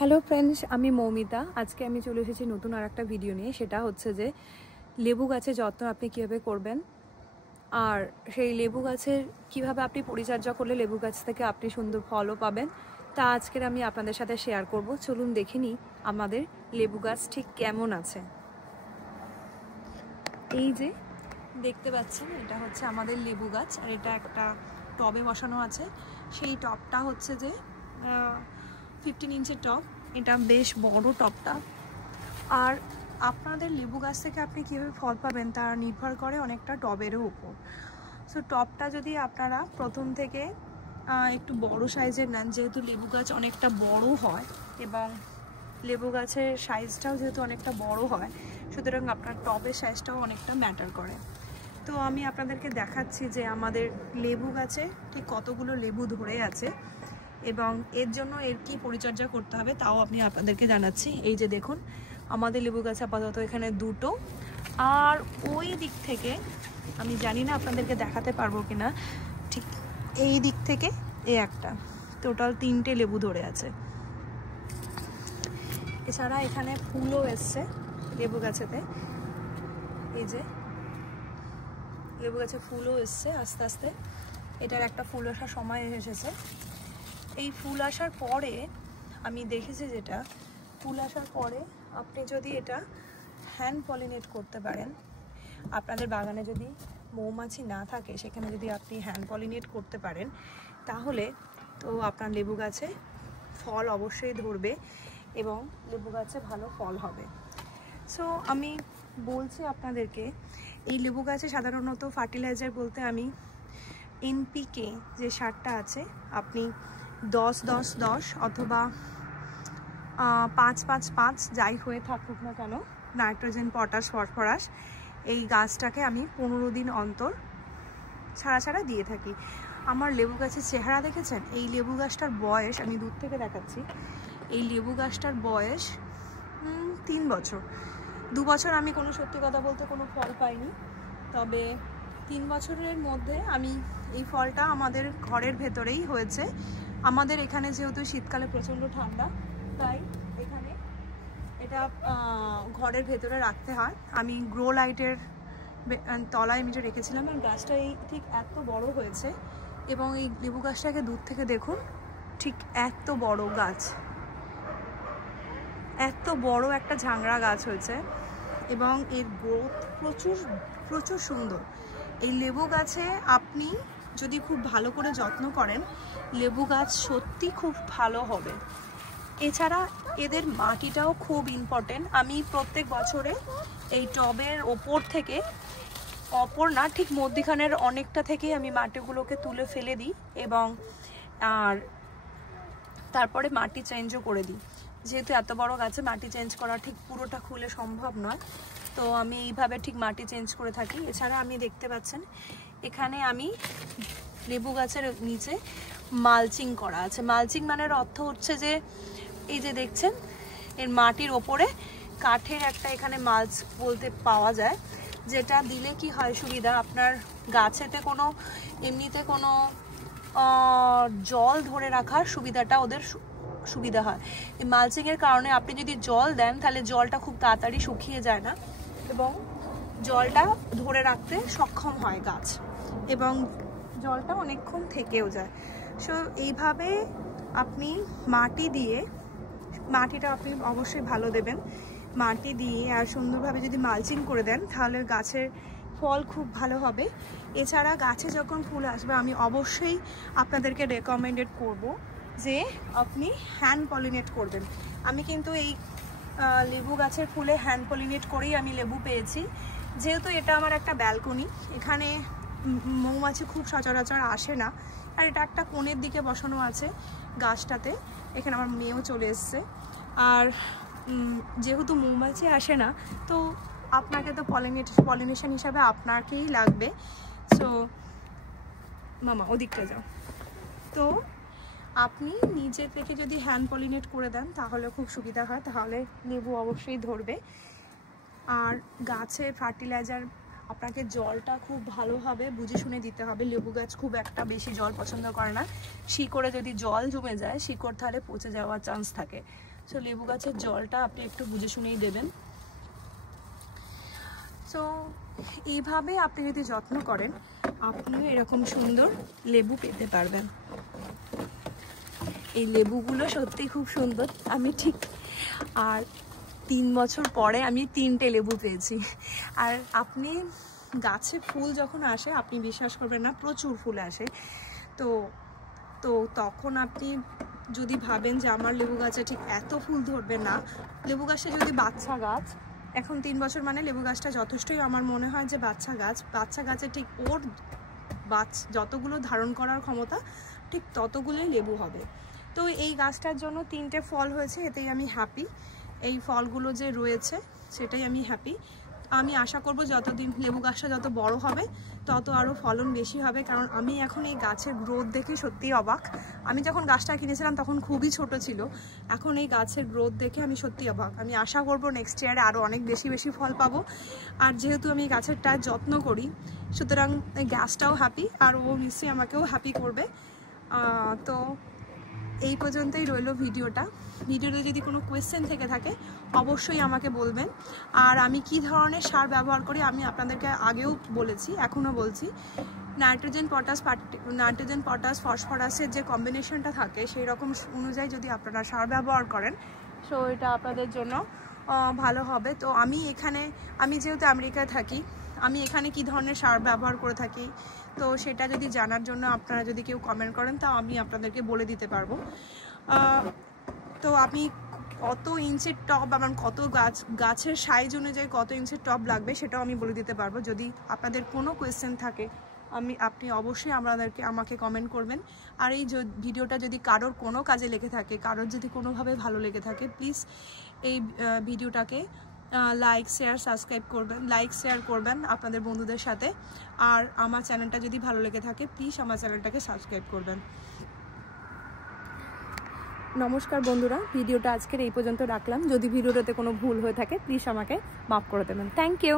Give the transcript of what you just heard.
Hello friends, আমি মৌমিতা। আজকে আমি চলে এসেছি নতুন আর একটা ভিডিও নিয়ে। সেটা হচ্ছে যে লেবু গাছের যত্ন আপনি কীভাবে করবেন, আর সেই লেবু গাছের কীভাবে আপনি পরিচর্যা করলে লেবু গাছ থেকে আপনি সুন্দর ফলও পাবেন, তা আজকের আমি আপনাদের সাথে শেয়ার করব। চলুন দেখে নিই আমাদের লেবু গাছ ঠিক কেমন আছে। এই যে দেখতে পাচ্ছেন, এটা হচ্ছে আমাদের লেবু গাছ, আর এটা একটা টবে বসানো আছে। সেই টবটা হচ্ছে যে 15 ইঞ্চের টব। এটা বেশ বড় টবটা। আর আপনাদের লেবু গাছ থেকে আপনি কীভাবে ফল পাবেন তা নির্ভর করে অনেকটা টবেরও উপর। সো টবটা যদি আপনারা প্রথম থেকে একটু বড় সাইজের নেন, যেহেতু লেবু গাছ অনেকটা বড় হয় এবং লেবু গাছের সাইজটাও যেহেতু অনেকটা বড় হয়, সুতরাং আপনার টবের সাইজটাও অনেকটা ম্যাটার করে। তো আমি আপনাদেরকে দেখাচ্ছি যে আমাদের লেবু গাছে ঠিক কতগুলো লেবু ধরে আছে এবং এর জন্য এর কি পরিচর্যা করতে হবে তাও আমি আপনাদেরকে জানাচ্ছি। এই যে দেখুন, আমাদের লেবু গাছে আপাতত এখানে দুটো, আর ওই দিক থেকে আমি জানি না আপনাদেরকে দেখাতে পারবো কিনা, ঠিক এই দিক থেকে এই একটা, টোটাল 3টে লেবু ধরে আছে। এছাড়া এখানে ফুলও এসছে লেবু গাছেতে। এই যে লেবু গাছে ফুলও এসছে আস্তে আস্তে। এটার একটা ফুল আসার সময় এসেছে। এই ফুল আসার পরে আমি দেখেছি, যেটা ফুল আসার পরে আপনি যদি এটা হ্যান্ড পলিনেট করতে পারেন, আপনাদের বাগানে যদি মৌমাছি না থাকে সেখানে যদি আপনি হ্যান্ড পলিনেট করতে পারেন, তাহলে তো আপনার লেবু গাছে ফল অবশ্যই ধরবে এবং লেবু গাছে ভালো ফল হবে। সো আমি বলছি আপনাদেরকে, এই লেবু গাছে সাধারণত ফার্টিলাইজার বলতে আমি এনপিকে যে সারটা আছে, আপনি 10-10-10 অথবা 5-5-5 যাই হয়ে থাকুক না কেন, নাইট্রোজেন, পটাশ, ফসফরাস, এই গাছটাকে আমি 15 দিন অন্তর ছাড়া দিয়ে থাকি। আমার লেবু গাছের চেহারা দেখেছেন? এই লেবু গাছটার বয়স, আমি দূর থেকে দেখাচ্ছি, এই লেবু গাছটার বয়স 3 বছর। 2 বছর আমি কোনো সত্যি কথা বলতে কোনো ফল পাইনি, তবে 3 বছরের মধ্যে আমি এই ফলটা আমাদের ঘরের ভেতরেই হয়েছে। আমাদের এখানে যেহেতু শীতকালে প্রচণ্ড ঠান্ডা, তাই এখানে এটা ঘরের ভেতরে রাখতে হয়। আমি গ্রো লাইটের তলায় আমি যে রেখেছিলাম, আর গাছটা এই ঠিক এত বড় হয়েছে এবং এই লেবু গাছটাকে দূর থেকে দেখুন, ঠিক এত বড় গাছ, এত বড় একটা ঝাংড়া গাছ হয়েছে এবং এর গ্রোথ প্রচুর সুন্দর। এই লেবু গাছে আপনি যদি খুব ভালো করে যত্ন করেন, লেবু গাছ সত্যি খুব ভালো হবে। এছাড়া এদের মাটিটাও খুব ইম্পর্টেন্ট। আমি প্রত্যেক বছরে এই টবের ওপর থেকে, অপর না ঠিক মধ্যিখানের অনেকটা থেকে আমি মাটিগুলোকে তুলে ফেলে দিই এবং আর তারপরে মাটি চেঞ্জও করে দিই। যেহেতু এত বড় গাছে মাটি চেঞ্জ করা ঠিক পুরোটা খুলে সম্ভব নয়, তো আমি এইভাবে ঠিক মাটি চেঞ্জ করে থাকি। এছাড়া আমি দেখতে পাচ্ছেন এখানে আমি লেবু গাছের নিচে মালচিং করা আছে। মালচিং মানের অর্থ হচ্ছে যে এই যে দেখছেন, এর মাটির ওপরে কাঠের একটা এখানে মালচ বলতে পাওয়া যায়, যেটা দিলে কি হয় সুবিধা, আপনার গাছেতে কোনো এমনিতে কোনো জল ধরে রাখার সুবিধাটা ওদের সুবিধা হয়। এই মালচিংয়ের কারণে আপনি যদি জল দেন, তাহলে জলটা খুব তাড়াতাড়ি শুকিয়ে যায় না এবং জলটা ধরে রাখতে সক্ষম হয় গাছ, এবং জলটা অনেকক্ষণ থেকেও যায়। সো এইভাবে আপনি মাটিটা আপনি অবশ্যই ভালো দেবেন। মাটি দিয়ে আর সুন্দরভাবে যদি মালচিং করে দেন, তাহলে গাছের ফল খুব ভালো হবে। এছাড়া গাছে যখন ফুল আসবে, আমি অবশ্যই আপনাদেরকে রেকমেন্ডেড করব যে আপনি হ্যান্ড পলিনেট করবেন। আমি কিন্তু এই লেবু গাছের ফুলে হ্যান্ড পলিনেট করেই আমি লেবু পেয়েছি। যেহেতু এটা আমার একটা ব্যালকনি, এখানে মৌমাছি খুব সচরাচর আসে না, আর এটা একটা কোণের দিকে বসানো আছে গাছটাতে। এখানে আমার মেয়েও চলে এসছে, আর যেহেতু মৌমাছি আসে না, তো আপনাকে তো পলিনেশন হিসাবে আপনাকেই লাগবে। সো মামা ওদিকটা যাও। তো আপনি নিজে থেকে যদি হ্যান্ড পলিনেট করে দেন তাহলে খুব সুবিধা হয়, তাহলে লেবু অবশ্যই ধরবে। আর গাছের ফার্টিলাইজার আপনাকে জলটা খুব ভালোভাবে বুঝে শুনে দিতে হবে। লেবু গাছ খুব একটা বেশি জল পছন্দ করে না। শিকড়ে যদি জল জমে যায়, শিকড় তাহলে পচে যাওয়ার চান্স থাকে। সো লেবু গাছের জলটা আপনি একটু বুঝে শুনেই দেবেন। সো এইভাবে আপনি যদি যত্ন করেন আপনিও এরকম সুন্দর লেবু পেতে পারবেন। এই লেবুগুলো সত্যি খুব সুন্দর। আমি ঠিক আর 3 বছর পরে আমি 3টে লেবু পেয়েছি। আর আপনি গাছে ফুল যখন আসে আপনি বিশ্বাস করবেন না, প্রচুর ফুল আসে। তো তখন আপনি যদি ভাবেন যে আমার লেবু গাছে ঠিক এত ফুল ধরবে না, লেবু গাছটা যদি বাচ্চা গাছ, এখন 3 বছর মানে লেবু গাছটা যথেষ্টই আমার মনে হয় যে বাচ্চা গাছে ঠিক ওর যতগুলো ধারণ করার ক্ষমতা ঠিক ততগুলোই লেবু হবে। তো এই গাছটার জন্য 3টে ফল হয়েছে, এতেই আমি হ্যাপি। এই ফলগুলো যে রয়েছে সেটাই আমি হ্যাপি। আমি আশা করব যতদিন লেবু গাছটা যত বড় হবে তত আরও ফলন বেশি হবে, কারণ আমি এখন এই গাছের গ্রোথ দেখে সত্যিই অবাক। আমি যখন গাছটা কিনেছিলাম তখন খুবই ছোট ছিল, এখন এই গাছের গ্রোথ দেখে আমি সত্যি অবাক। আমি আশা করব নেক্সট ইয়ারে আরও অনেক বেশি ফল পাবো। আর যেহেতু আমি গাছেরটা যত্ন করি সুতরাং এই গাছটাও হ্যাপি, আর ও নিশ্চয়ই আমাকেও হ্যাপি করবে। তো এই পর্যন্তই রইল ভিডিওতে যদি কোনো কোয়েশ্চেন থেকে থাকে অবশ্যই আমাকে বলবেন। আর আমি কি ধরনের সার ব্যবহার করি আমি আপনাদেরকে আগেও বলেছি, এখনও বলছি। নাইট্রোজেন পটাশ ফসফরাসের যে কম্বিনেশনটা থাকে সেই রকম অনুযায়ী যদি আপনারা সার ব্যবহার করেন সো এটা আপনাদের জন্য ভালো হবে। তো আমি যেহেতু আমেরিকায় থাকি, আমি এখানে কি ধরনের সার ব্যবহার করে থাকি তো সেটা যদি জানার জন্য আপনারা যদি কেউ কমেন্ট করেন তা আমি আপনাদেরকে বলে দিতে পারবো। তো আমি কত ইঞ্চের টব, আমার কত গাছের সাইজ অনুযায়ী কত ইঞ্চের টব লাগবে সেটাও আমি বলে দিতে পারবো। যদি আপনাদের কোনো কোয়েশ্চেন থাকে আপনি অবশ্যই আমাকে কমেন্ট করবেন। আর এই ভিডিওটা যদি কারোর কোনো কাজে লেগে থাকে, কারোর যদি কোনোভাবে ভালো লেগে থাকে, প্লিজ এই ভিডিওটাকে লাইক শেয়ার করবেন আপনাদের বন্ধুদের সাথে। আর আমার চ্যানেলটা যদি ভালো লেগে থাকে প্লিজ আমার চ্যানেলটাকে সাবস্ক্রাইব করবেন। নমস্কার বন্ধুরা, ভিডিওটা আজকের এই পর্যন্ত রাখলাম। যদি ভিডিওটাতে কোনো ভুল হয়ে থাকে প্লিজ আমাকে মাফ করে দেবেন। Thank you.